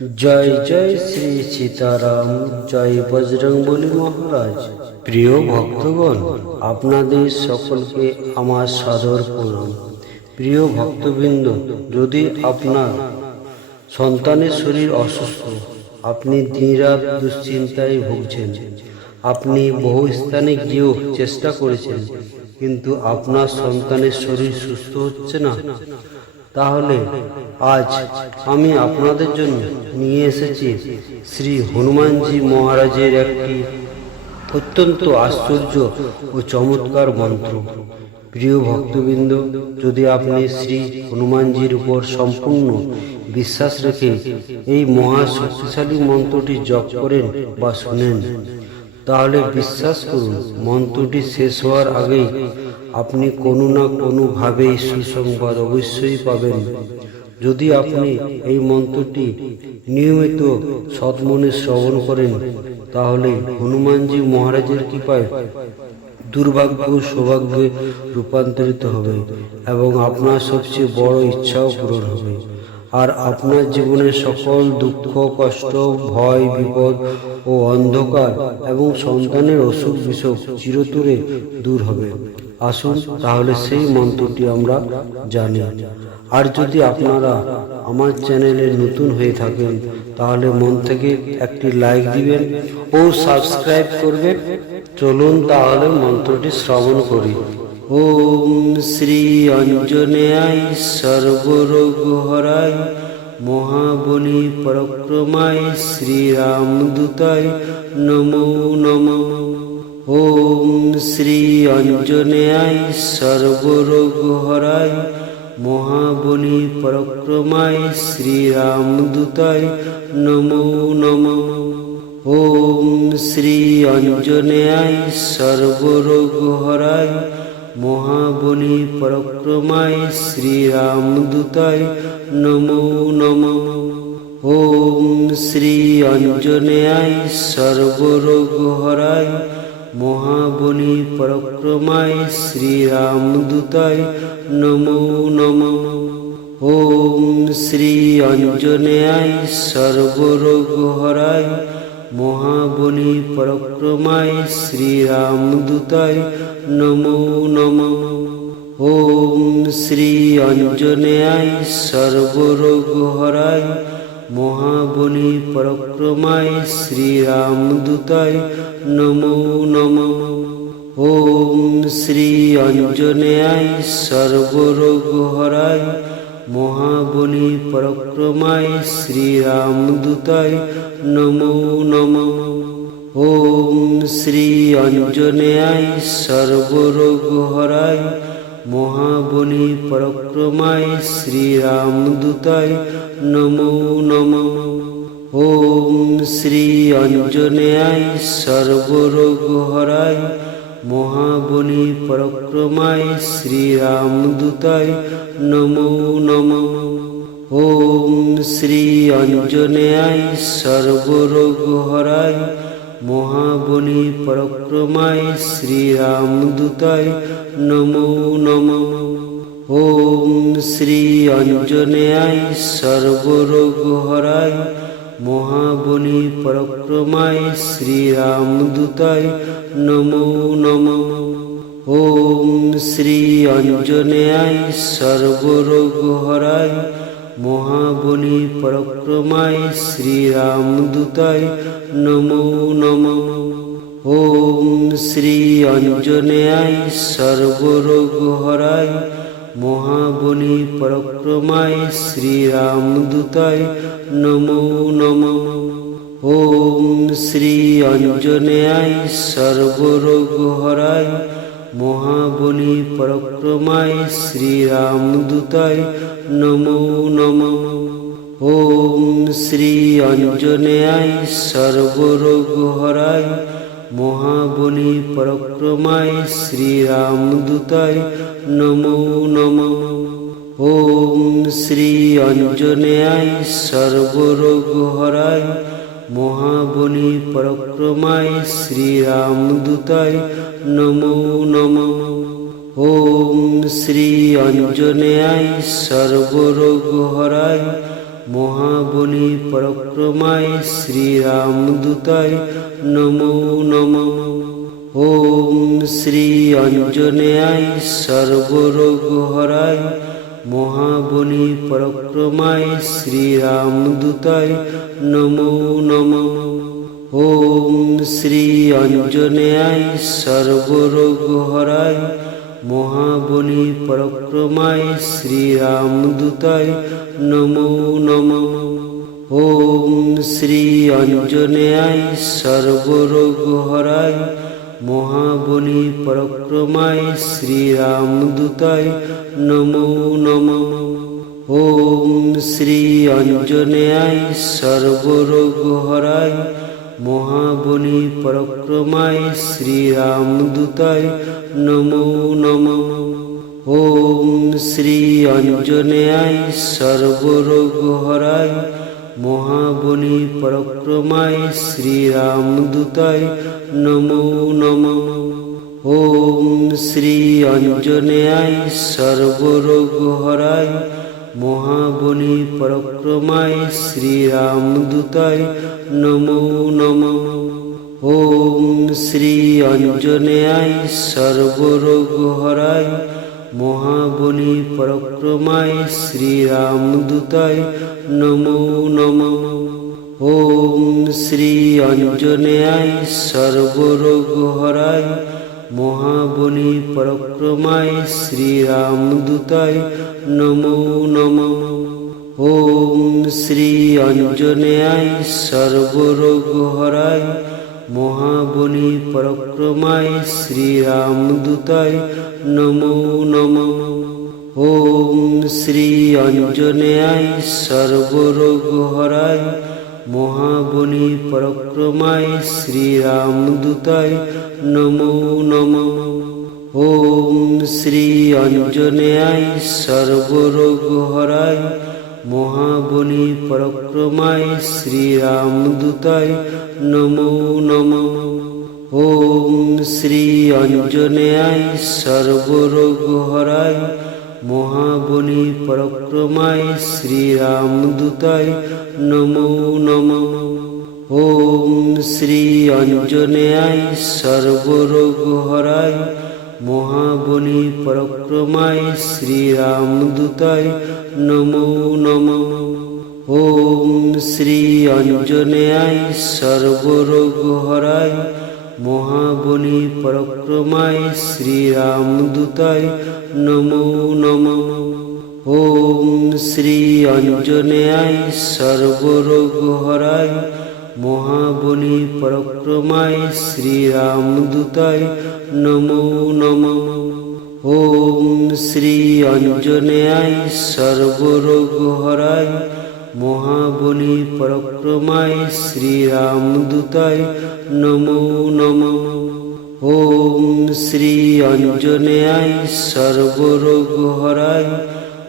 জয় জয় শ্রী সীতারাম, জয় বজরং বলি মহারাজ। প্রিয় ভক্তগণ, আপনাদের সকলকে আমার সাদর প্রণাম। প্রিয় ভক্তবৃন্দ, যদি আপনার সন্তানের শরীর অসুস্থ, আপনি দিনরাত দুশ্চিন্তায় ভুগছেন। আপনি বহু স্থানে গিয়েও চেষ্টা করেছেন, কিন্তু আপনার সন্তানের শরীর সুস্থ হচ্ছে না। তাহলে আজ আমি আপনাদের জন্য নিয়ে এসেছি শ্রী হনুমানজি মহারাজের একটি অত্যন্ত আশ্চর্য ও চমৎকার মন্ত্র। প্রিয় ভক্তবৃন্দ, যদি আপনি শ্রী হনুমানজির উপর সম্পূর্ণ বিশ্বাস রেখে এই মহা শক্তিশালী মন্ত্রটি জপ করেন বা শুনেন, তাহলে বিশ্বাস করুন মন্ত্রটি শেষ হওয়ার আগেই আপনি কোনো না কোনোভাবেই সুসংবাদ অবশ্যই পাবেন। যদি আপনি এই মন্ত্রটি নিয়মিত সৎমনে শ্রবণ করেন, তাহলে হনুমানজি মহারাজের কৃপায় দুর্ভাগ্য সৌভাগ্যে রূপান্তরিত হবে এবং আপনার সবচেয়ে বড় ইচ্ছাও পূরণ হবে। আর আপনার জীবনের সকল দুঃখ, কষ্ট, ভয়, বিপদ ও অন্ধকার এবং সন্তানের অসুখ বিসুখ চিরতরে দূর হবে। আসুন, তাহলে সেই মন্ত্রটি আমরা জানি। আর যদি আপনারা আমার চ্যানেলে নতুন হয়ে থাকেন, তাহলে মন থেকে একটি লাইক দিবেন ও সাবস্ক্রাইব করবেন। চলুন তাহলে মন্ত্রটি শ্রবণ করি। ওম শ্রী অঞ্জনেয়াই সর্বরোগ হরায় মহাবলী পরক্রমায় শ্রীরামদূতায় নমো নমঃ। ওম শ্রী অঞ্জনেয়াই সর্বরোগ হরায় মহাবলী পরক্রমায়, শ্রীরামদূতায় নমো নমঃ। ওম শ্রী অঞ্জনেয়াই সর্বরোগ হরায় মহাবলী পরক্রমায়, শ্রীরামদূতায় নমো নমঃ। ওম শ্রী অঞ্জনেয়াই সর্বরোগ হরায় মহাবলী পরক্রমায় শ্রীরামদূতায় নমো নমঃ। ওম শ্রী অঞ্জনেয়াই সর্বরোগ হরায় মহাবলী পরক্রমায় শ্রীরামদূতায় নমো নমঃ। ওম শ্রী অঞ্জনেয়াই সর্বরোগ মহাবলী পরক্রমায় শ্রীরামদূতায় নমো নমঃ। ওম শ্রী অঞ্জনেয়াই সর্বরোগ হরায় মহাবলী পরক্রমায় শ্রীরামদূতায় নমো নমঃ। ওম শ্রী অঞ্জনেয়াই সর্বরোগ হরায় মহাবলী পরক্রমায় শ্রীরামদূতায় নমো নমঃ। ওম শ্রী অঞ্জনেয়াই সর্বরোগ হরায় মহাবলী পরক্রমায় শ্রীরামদূতায় নমো নমঃ। ওম শ্রী অঞ্জনেয়াই সর্বরোগ হরায় মহাবলী পরক্রমায় শ্রীরামদূতায় নমো নমঃ। ওম শ্রী অঞ্জনেয়াই সর্বরোগ হরায় মহাবলী পরক্রমায় শ্রীরামদূতায় নমো নমঃ। ওম শ্রী অঞ্জনেয়াই সর্বরোগ হরায় মহাবলী পরক্রমায় শ্রীরামদূতায় নমো নমঃ। ওম শ্রী অঞ্জনেয়াই সর্বরোগ হরায় মহাবলী পরক্রমায় শ্রীরামদূতায় নমো নমঃ। ওম শ্রী অঞ্জনেয়াই সর্বরোগ হরায় মহাবলী পরক্রমায় শ্রীরামদূতায় নমো নমঃ ওম শ্রী অঞ্জনেয়াই সর্বরোগ হরায় মহাবলী পরক্রমায় শ্রীরামদূতায় নমো নমঃ ওম শ্রী অঞ্জনেয়াই সর্বরোগ হরায় মহাবলী পরক্রমায় শ্রীরামদূতায় নমো নমঃ ওম শ্রী অঞ্জনেয়াই সর্বরোগ হরায় মহাবলী পরক্রমায় শ্রীরামদূতায় নমো নমঃ। ওম শ্রী অঞ্জনেয়ায় সর্বরোগহরায় মহাবলী পরক্রমায় শ্রীরামদূতায় নমো নমঃ। ওম শ্রী অঞ্জনেয়ায় সর্বরোগহরায় মহাবলী পরক্রমায় শ্রীরামদূতায় নমো নমঃ। ওম শ্রী অঞ্জনেয়ায় সর্বরোগহরায় মহাবলী পরক্রমায় শ্রীরামদূতায় নমো নমঃ। ওম শ্রী অঞ্জনেয়ায় সর্বরোগহরায় মহাবলী পরক্রমায় শ্রীরামদূতায় নমো নমঃ। ওম শ্রী অঞ্জনেয়ায় সর্বরোগহরায় মহাবলী পরক্রমায় শ্রীরামদূতায় নমো নমঃ। ওম শ্রী অঞ্জনেয়ায় সর্বরোগহরায় মহাবলী পরক্রমায় শ্রীরামদূতায় নমো নমঃ ওম শ্রী অঞ্জনেয়ায় সর্বরোগহরায় মহাবলী পরক্রমায় শ্রীরামদূতায় নমো নমঃ ওম শ্রী অঞ্জনেয়ায় সর্বরোগহরায় মহাবলী পরক্রমায় শ্রীরামদূতায় নমো নমঃ ওম শ্রী অঞ্জনেয়ায় সর্বরোগহরায় মহাবলী পরক্রমায়, শ্রীরামদূতায় নমো নমঃ। ওম শ্রী অঞ্জনেয়ায় সর্বরোগহরায় মহাবলী পরক্রমায়, শ্রীরামদূতায় নমো নমঃ। ওম শ্রী অঞ্জনেয়ায় সর্বরোগহরায় মহাবলী পরক্রমায় শ্রীরামদূতায় নমো নমঃ। ওম শ্রী অঞ্জনেয়ায় সর্বরোগহরায় মহাবলী পরক্রমায় শ্রীরামদূতায় নমো নমঃ। ওম শ্রী অঞ্জনেয়ায় সর্বরোগহরায় মহাবলী পরক্রমায় শ্রীরামদূতায় নমো নমঃ। ওম শ্রী অঞ্জনেয়ায় সর্বরোগহরায় মহাবলী পরক্রমায় শ্রীরামদূতায় নমো নমঃ। ওম শ্রী অঞ্জনেয়ায় সর্বরোগহরায় মহাবলী পরক্রমায় শ্রীরামদূতায় নমো নমঃ। ওম শ্রী অঞ্জনেয়ায় সর্বরোগহরায়, মহাবলী পরক্রমায় শ্রীরামদূতায় নমো নমঃ। ওম শ্রী অঞ্জনেয়ায় সর্বরোগহরায়,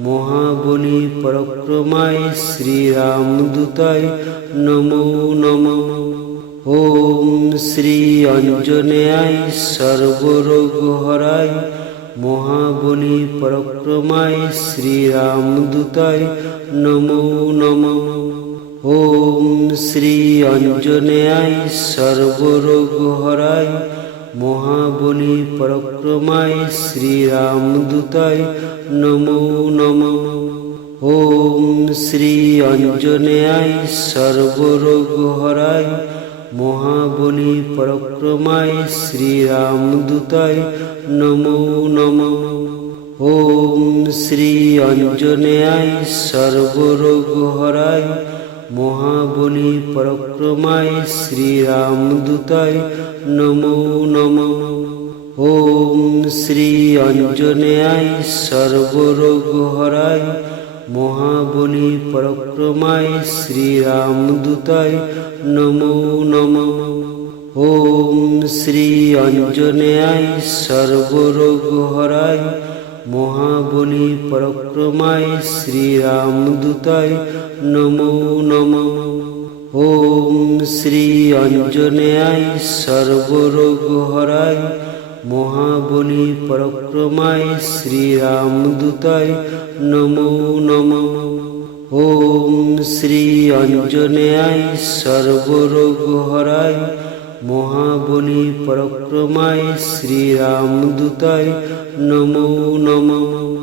মহাবলী পরক্রমায় শ্রীরামদূতায় নমো নমঃ। ওম শ্রী অঞ্জনেয়ায় সর্বরোগহরায় মহাবলী পরক্রমায় শ্রীরামদূতায় নমো নমঃ। ওম শ্রী অঞ্জনেয়ায় সর্বরোগহরায় মহাবলী পরক্রমায় শ্রীরামদূতায় নমো নমঃ। ওম শ্রী অঞ্জনেয়ায় সর্বরোগহরায় মহাবলী পরক্রমায় শ্রীরামদূতায় নমো নমঃ। ওম শ্রী অঞ্জনেয়ায় সর্বরোগহরায় মহাবলী পরক্রমায় শ্রীরামদূতায় নমো নমঃ। ওম শ্রী অঞ্জনেয়ায় সর্বরোগহরায় মহাবলী পরক্রমায় শ্রীরামদূতায় নমো নমঃ ওম শ্রী অঞ্জনেয়ায় সর্বরোগহরায় মহাবলী পরক্রমায় শ্রীরামদূতায় নমো নমঃ ওম শ্রী অঞ্জনেয়ায় সর্বরোগহরায় মহাবলী পরক্রমায় শ্রীরামদূতায় নমো নমঃ ওম শ্রী অঞ্জনেয় সর্বরোগ হরায় মহাবলী পরক্রমায় শ্রীরামদূতায় নমো নমঃ।